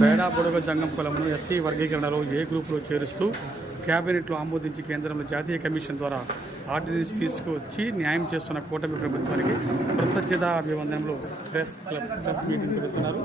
బేడా బుడగ జంగం కులమును ఎస్సీ వర్గీకరణలో ఏ గ్రూపులో చేరుస్తూ కేబినెట్లో ఆమోదించి కేంద్రంలో జాతీయ కమిషన్ ద్వారా ఆర్డినెన్స్ తీసుకొచ్చి న్యాయం చేస్తున్న కూటమి ప్రభుత్వానికి కృతజ్ఞతా అభివందనంలో ప్రెస్ మీటింగ్ జరుగుతున్నారు.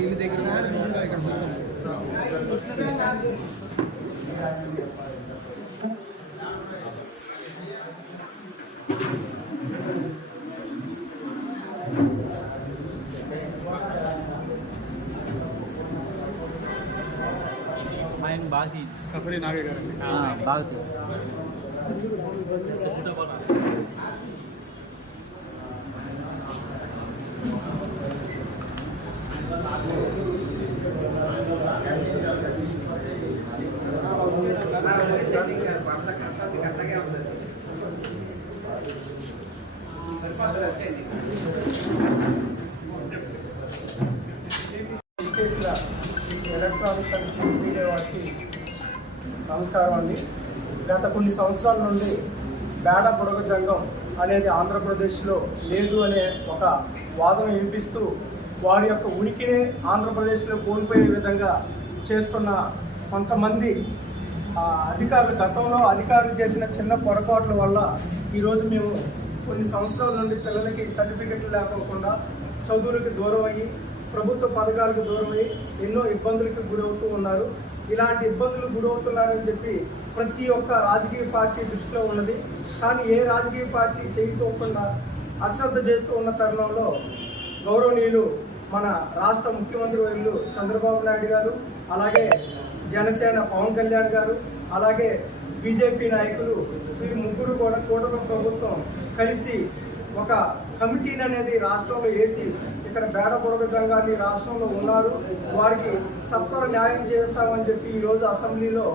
ఇల్లు దగ్గర ఇక్కడ ఆయన బాగా కపరి నాగే గారు బాగా ఎలక్ట్రానిక్ అండ్ మీడియా వారికి నమస్కారం అండి. గత కొన్ని సంవత్సరాల నుండి బేడా బుడగ జంగం అనేది ఆంధ్రప్రదేశ్లో లేదు అనే ఒక వాదన వినిపిస్తూ వారి యొక్క ఉనికిని ఆంధ్రప్రదేశ్లో కోల్పోయే విధంగా చేస్తున్న కొంతమంది అధికారులు, గతంలో అధికారులు చేసిన చిన్న పొరపాట్ల వల్ల ఈరోజు మేము కొన్ని సంవత్సరాల నుండి పిల్లలకి సర్టిఫికెట్లు లేకోకుండా చదువులకు దూరం అయ్యి ప్రభుత్వ పథకాలకు దూరమై ఎన్నో ఇబ్బందులకు గురవుతూ ఉన్నారు. ఇలాంటి ఇబ్బందులు గురవుతున్నారని చెప్పి ప్రతి ఒక్క రాజకీయ పార్టీ దృష్టిలో ఉన్నది. కానీ ఏ రాజకీయ పార్టీ చేయకోకుండా అశ్రద్ధ చేస్తూ ఉన్న తరుణంలో గౌరవనీయులు మన రాష్ట్ర ముఖ్యమంత్రి వర్యులు చంద్రబాబు నాయుడు గారు, అలాగే జనసేన పవన్ కళ్యాణ్ గారు, అలాగే బీజేపీ నాయకులు వీరు ముగ్గురు కూడా కూటమి ప్రభుత్వం కలిసి ఒక కమిటీని అనేది రాష్ట్రంలో వేసి ఇక్కడ బేడా బుడగ సంఘాన్ని రాష్ట్రంలో ఉన్నారు, వారికి సత్వర న్యాయం చేస్తామని చెప్పి ఈరోజు అసెంబ్లీలో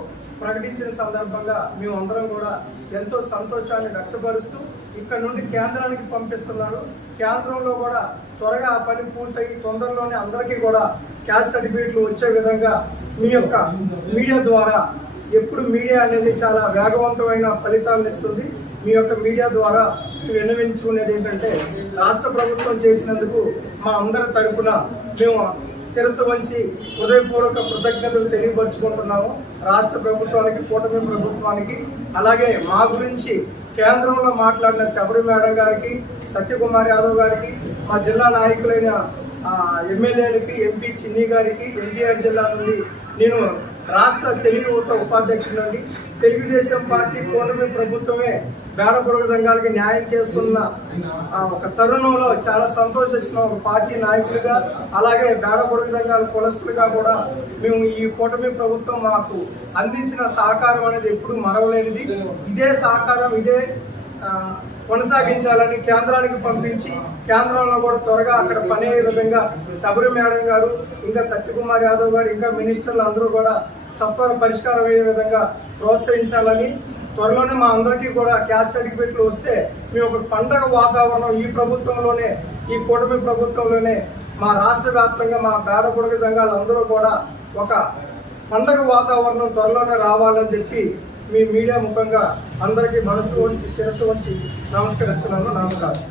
ప్రకటించిన సందర్భంగా మేమందరం కూడా ఎంతో సంతోషాన్ని వ్యక్తపరుస్తూ ఇక్కడ నుండి కేంద్రానికి పంపిస్తున్నారు. కేంద్రంలో కూడా త్వరగా ఆ పని పూర్తయి తొందరలోనే అందరికీ కూడా క్యాస్ట్ సర్టిఫికేట్లు వచ్చే విధంగా మీ యొక్క మీడియా ద్వారా, ఎప్పుడు మీడియా అనేది చాలా వేగవంతమైన ఫలితాలను ఇస్తుంది, మీ యొక్క మీడియా ద్వారా విన్నవించుకునేది ఏంటంటే రాష్ట్ర ప్రభుత్వం చేసినందుకు మా అందరి తరఫున మేము శిరస్సు వంచి హృదయపూర్వక కృతజ్ఞతలు తెలియపరుచుకుంటున్నాము రాష్ట్ర ప్రభుత్వానికి, కూటమి ప్రభుత్వానికి. అలాగే మా గురించి కేంద్రంలో మాట్లాడిన శబరి మేడం గారికి, సత్యకుమార్ యాదవ్ గారికి, మా జిల్లా నాయకులైన ఎమ్మెల్యేలకి, ఎంపీ చిన్ని గారికి, ఎన్టీఆర్ జిల్లా నుండి నేను రాష్ట్ర తెలుగు యువత ఉపాధ్యక్షుడు నుండి తెలుగుదేశం పార్టీ కూటమి ప్రభుత్వమే బేడా బుడగ సంఘాలకి న్యాయం చేస్తున్న ఒక తరుణంలో చాలా సంతోషిస్తున్నాం. ఒక పార్టీ నాయకులుగా, అలాగే బేడా బుడగ సంఘాల కులస్తులుగా కూడా మేము ఈ కూటమి ప్రభుత్వం మాకు అందించిన సహకారం అనేది ఎప్పుడు మరవలేనిది. ఇదే సహకారం, ఇదే కొనసాగించాలని కేంద్రానికి పంపించి కేంద్రంలో కూడా త్వరగా అక్కడ పని అయ్యే విధంగా శబరి మేడం గారు, ఇంకా సత్యకుమార్ యాదవ్ గారు, ఇంకా మినిస్టర్లు అందరూ కూడా సత్వర పరిష్కారం అయ్యే విధంగా ప్రోత్సహించాలని, త్వరలోనే మా అందరికీ కూడా క్యాస్ట్ సర్టిఫికేట్లు వస్తే మేము ఒక పండగ వాతావరణం ఈ ప్రభుత్వంలోనే, ఈ కూటమి ప్రభుత్వంలోనే మా రాష్ట్ర వ్యాప్తంగా మా బేడా బుడగ సంఘాలు అందరూ కూడా ఒక పండగ వాతావరణం త్వరలోనే రావాలని చెప్పి మీ మీడియా ముఖంగా అందరికీ మనసు వంచి శిరస్సు వంచి నమస్కరిస్తున్నాను. నమస్కారం.